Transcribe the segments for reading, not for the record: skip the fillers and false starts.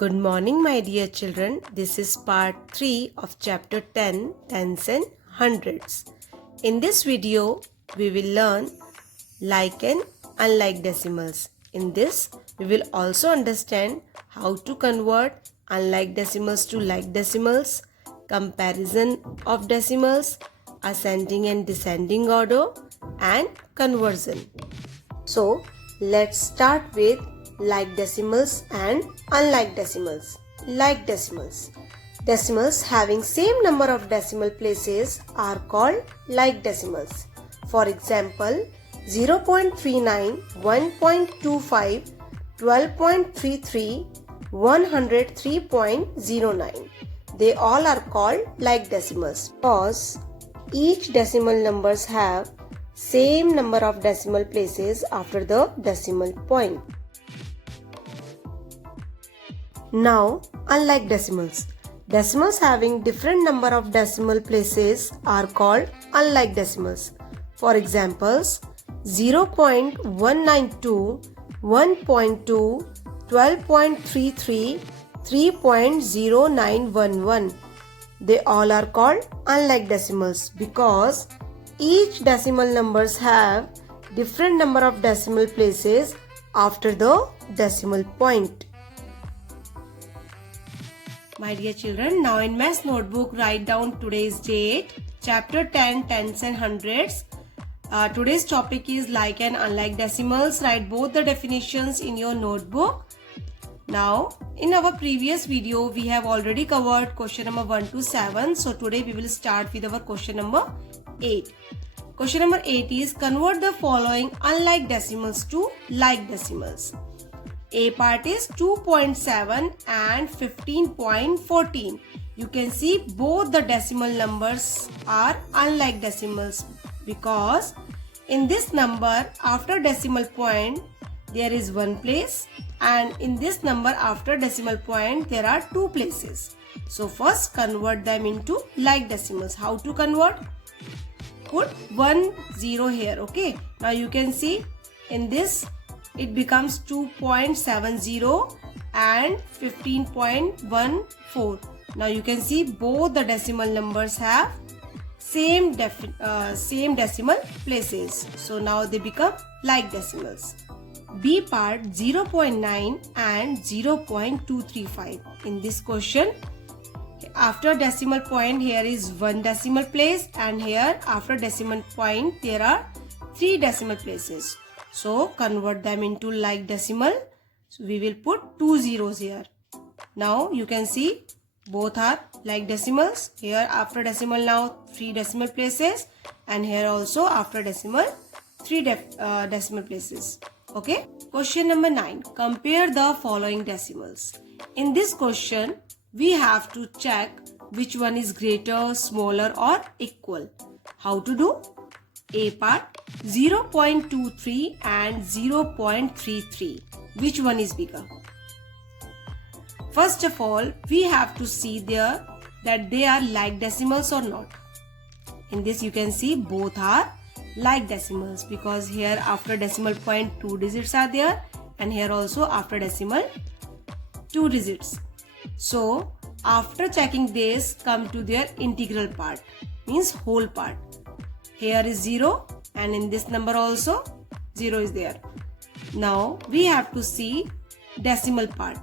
Good morning, my dear children. This is part 3 of chapter 10, tens and hundreds. In this video, we will learn like and unlike decimals. In this, we will also understand how to convert unlike decimals to like decimals, comparison of decimals, ascending and descending order, and conversion. So, let's start with like decimals and unlike decimals. Like decimals. Decimals having same number of decimal places are called like decimals. For example, 0.39, 1.25, 12.33, 103.09. They all are called like decimals because each decimal numbers have same number of decimal places after the decimal point. Now, unlike decimals. Decimals having different number of decimal places are called unlike decimals. For examples, 0.192, 1.2, 12.33, 3.0911. They all are called unlike decimals because each decimal numbers have different number of decimal places after the decimal point. My dear children, now in maths notebook write down today's date, chapter 10, tens and hundreds. Today's topic is like and unlike decimals. Write both the definitions in your notebook. Now, in our previous video, we have already covered question number 1 to 7. So today we will start with our question number 8. Question number 8 is convert the following unlike decimals to like decimals. A part is 2.7 and 15.14. You can see both the decimal numbers are unlike decimals because in this number after decimal point there is one place and in this number after decimal point there are two places. So first convert them into like decimals. How to convert? Put 1 0 here. Okay. Now you can see in this it becomes 2.70 and 15.14. Now you can see both the decimal numbers have same decimal places. So now they become like decimals. B part 0.9 and 0.235. In this question, after decimal point here is one decimal place and here after decimal point there are three decimal places. So convert them into like decimal. So we will put 2 zeros here. Now you can see both are like decimals. Here after decimal now 3 decimal places and here also after decimal 3 decimal places. Okay. Question number 9. Compare the following decimals. In this question we have to check which one is greater, smaller or equal. How to do? A part 0.23 and 0.33. Which one is bigger? First of all, we have to see there that they are like decimals or not. In this you can see both are like decimals because here after decimal point 2 digits are there and here also after decimal 2 digits. So after checking this, come to their integral part, means whole part. Here is 0 and in this number also 0 is there. Now we have to see decimal part.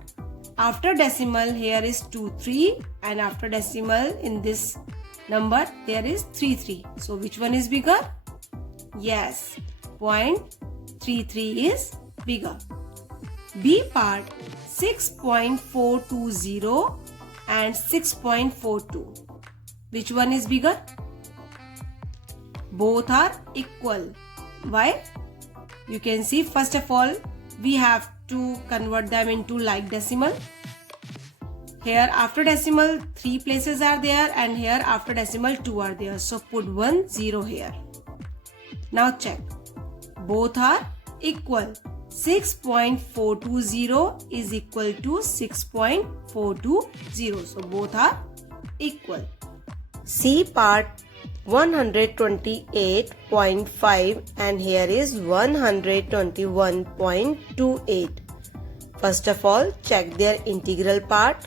After decimal here is 2 3 and after decimal in this number there is 3 3. So which one is bigger? Yes, 0.33 is bigger. B part 6.420 and 6.42. Which one is bigger? Both are equal. Why? You can see first of all we have to convert them into like decimal. Here after decimal 3 places are there and here after decimal 2 are there. So put 1 0 here. Now check. Both are equal. 6.420 is equal to 6.420. So both are equal. C part 128.5 and here is 121.28. First of all, check their integral part.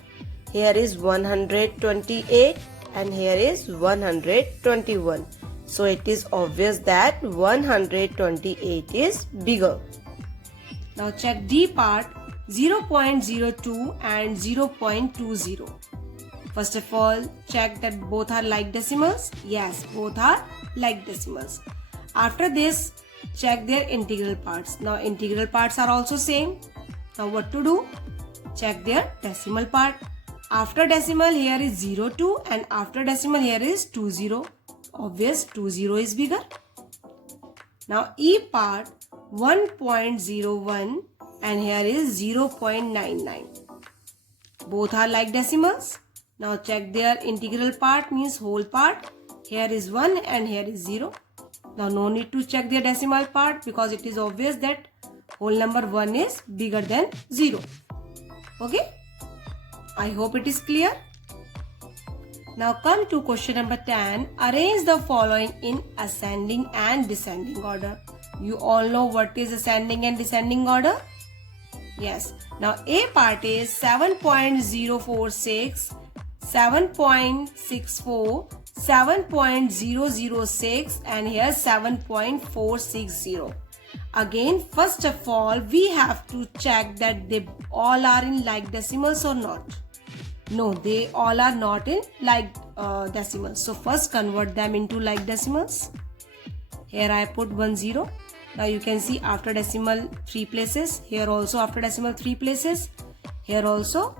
Here is 128 and here is 121. So it is obvious that 128 is bigger. Now check D part, 0.02 and 0.20. First of all, check that both are like decimals. Yes, both are like decimals. After this, check their integral parts. Now integral parts are also same. Now what to do? Check their decimal part. After decimal here is 02 and after decimal here is 20. Obvious 20 is bigger. Now E part, 1.01 and here is 0.99. Both are like decimals. Now check their integral part, means whole part. Here is 1 and here is 0. Now no need to check their decimal part because it is obvious that whole number 1 is bigger than 0. Okay? I hope it is clear. Now come to question number 10. Arrange the following in ascending and descending order. You all know what is ascending and descending order? Yes. Now A part is 7.046, 7.64, 7.006 and here 7.460. Again, first of all, we have to check that they all are in like decimals or not. No, they all are not in like decimals. So first convert them into like decimals. Here I put 10. Now you can see after decimal 3 places. Here also after decimal 3 places. Here also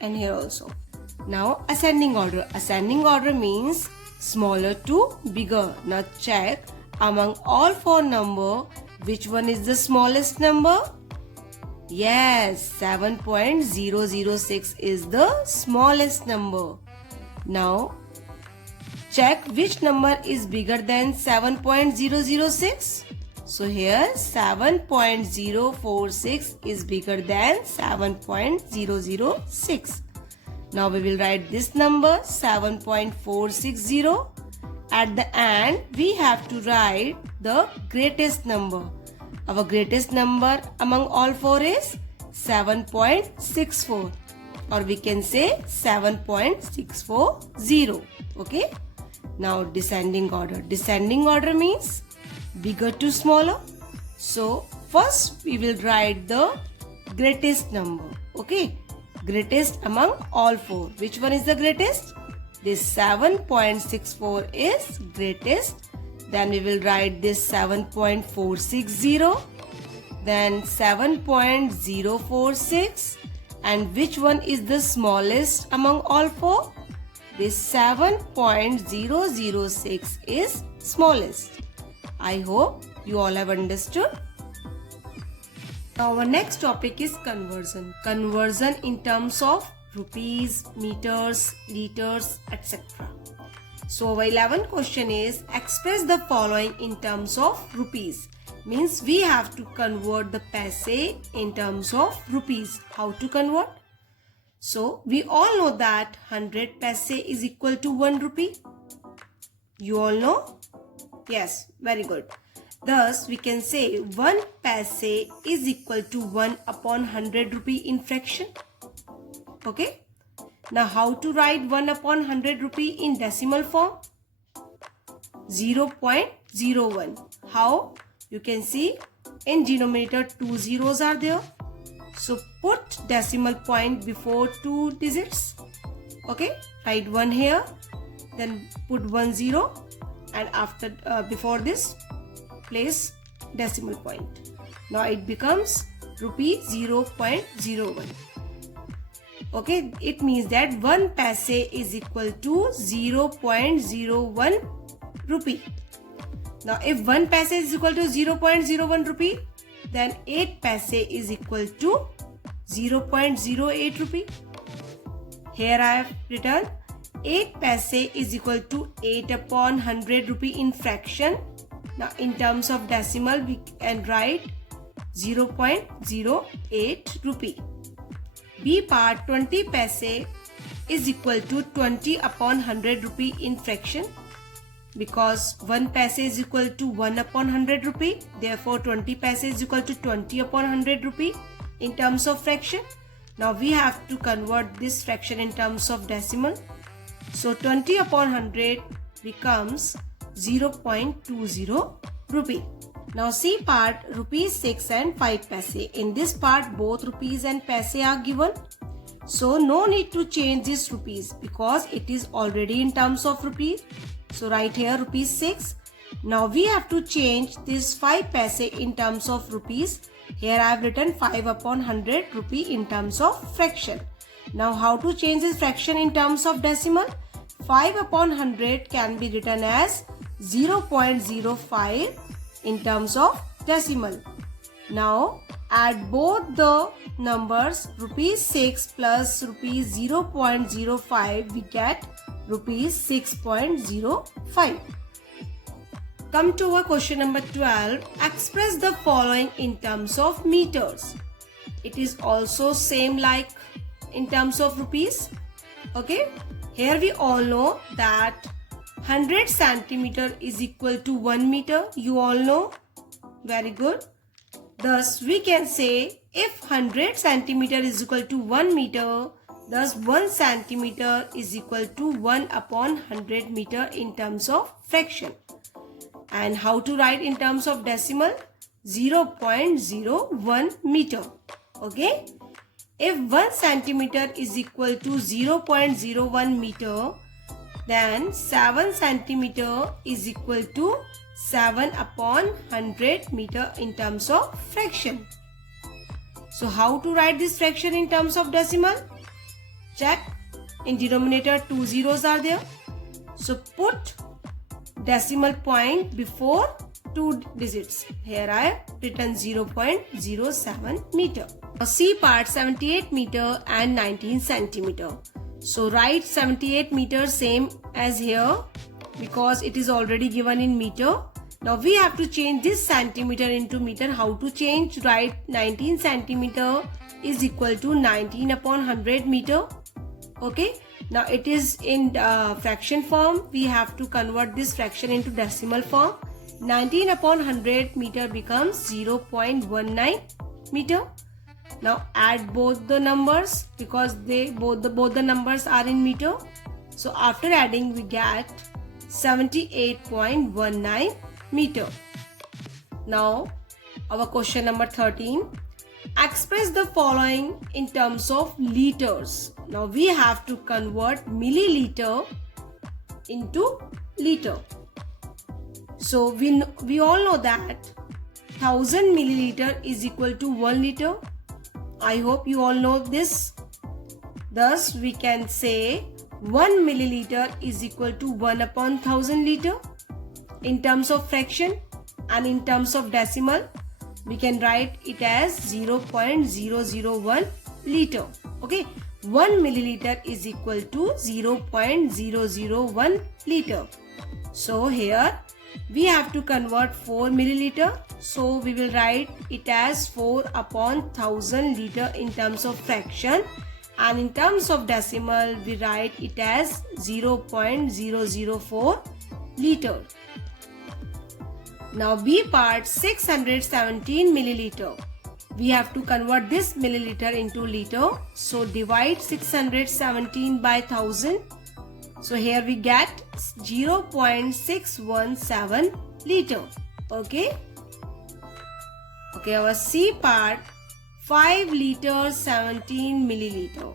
and here also. Now ascending order. Ascending order means smaller to bigger. Now check among all 4 numbers, which one is the smallest number? Yes, 7.006 is the smallest number. Now check which number is bigger than 7.006. So here 7.046 is bigger than 7.006. Now we will write this number 7.460. At the end we have to write the greatest number. Our greatest number among all 4 is 7.64 or we can say 7.640. Okay. Now descending order. Descending order means bigger to smaller. So first we will write the greatest number. Okay. Greatest among all 4. Which one is the greatest? This 7.64 is greatest. Then we will write this 7.460. Then 7.046. And which one is the smallest among all 4? This 7.006 is smallest. I hope you all have understood. Now our next topic is conversion. Conversion in terms of rupees, meters, liters, etc. So our 11th question is express the following in terms of rupees. Means we have to convert the paise in terms of rupees. How to convert? So we all know that 100 paise is equal to 1 rupee. You all know? Yes, very good. Thus we can say 1 paise is equal to 1 upon 100 rupee in fraction. Okay. Now how to write 1 upon 100 rupee in decimal form? 0.01. How? You can see in denominator 2 zeros are there. So put decimal point before 2 digits. Okay. Write 1 here. Then put 1 0. And after before this place decimal point. Now it becomes rupee 0.01. Okay, it means that 1 paise is equal to 0.01 rupee. Now if 1 paise is equal to 0.01 rupee, then 8 paise is equal to 0.08 rupee. Here I have written 8 paise is equal to 8 upon 100 rupee in fraction. Now in terms of decimal we can write 0.08 rupee. B part 20 paise is equal to 20 upon 100 rupee in fraction. Because 1 paise is equal to 1 upon 100 rupee. Therefore 20 paise is equal to 20 upon 100 rupee. in terms of fraction. Now we have to convert this fraction in terms of decimal. So 20 upon 100 becomes 0.20 rupee. Now see part rupees 6 and 5 paise. In this part both rupees and paise are given. So no need to change this rupees because it is already in terms of rupees. So write here rupees 6. Now we have to change this 5 paise in terms of rupees. Here I have written 5 upon 100 rupee in terms of fraction. Now how to change this fraction in terms of decimal? 5 upon 100 can be written as 0.05 in terms of decimal. Now add both the numbers rupees 6 plus rupees 0.05, we get rupees 6.05. Come to our question number 12. Express the following in terms of meters. It is also same like in terms of rupees. Okay. Here we all know that 100 centimeter is equal to 1 meter. You all know. Very good. Thus we can say if 100 centimeter is equal to 1 meter, thus 1 centimeter is equal to 1 upon 100 meter in terms of fraction. And how to write in terms of decimal? 0.01 meter. Okay. If 1 centimeter is equal to 0.01 meter, then 7 centimeter is equal to 7 upon 100 meter in terms of fraction. So how to write this fraction in terms of decimal? Check. In denominator 2 zeros are there. So put decimal point before 2 digits. Here I have written 0.07 meter. Now see part 78 meter and 19 centimeter. So write 78 meter same as here because it is already given in meter. Now we have to change this centimeter into meter. How to change? Write 19 centimeter is equal to 19 upon 100 meter. Okay. Now it is in fraction form. We have to convert this fraction into decimal form. 19 upon 100 meter becomes 0.19 meter. Now add both the numbers because both the numbers are in meter. So after adding we get 78.19 meter. Now our question number 13. Express the following in terms of liters. Now we have to convert milliliter into liter. So we all know that 1000 milliliter is equal to 1 liter. I hope you all know this. Thus we can say 1 milliliter is equal to 1 upon 1000 liter in terms of fraction, and in terms of decimal we can write it as 0.001 liter. Okay, 1 milliliter is equal to 0.001 liter. So here we have to convert 4 milliliter. So we will write it as 4 upon 1000 liter in terms of fraction, and in terms of decimal we write it as 0.004 liter. Now B part 617 milliliter. We have to convert this milliliter into liter. So divide 617 by 1000. So here we get 0.617 liter. Okay. Okay, our C part 5 liter 17 milliliter.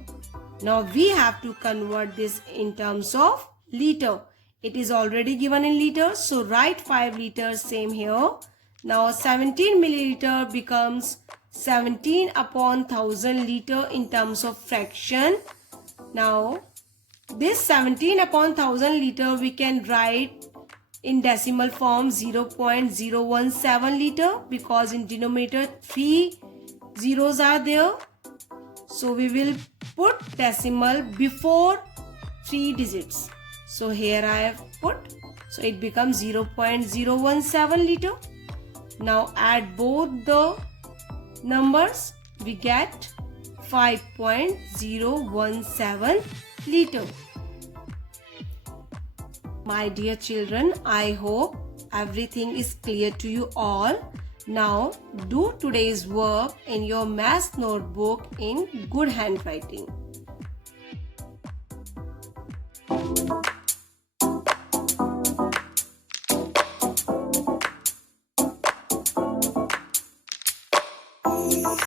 Now we have to convert this in terms of liter. It is already given in liters, so write 5 liters same here. Now 17 milliliter becomes 17 upon 1000 liter in terms of fraction. Now this 17 upon 1000 liter we can write in decimal form 0.017 liter because in denominator 3 zeros are there. So we will put decimal before 3 digits. So here I have put, so it becomes 0.017 liter. Now add both the numbers, we get 5.017 liter. My dear children, I hope everything is clear to you all. Now do today's work in your math notebook in good handwriting.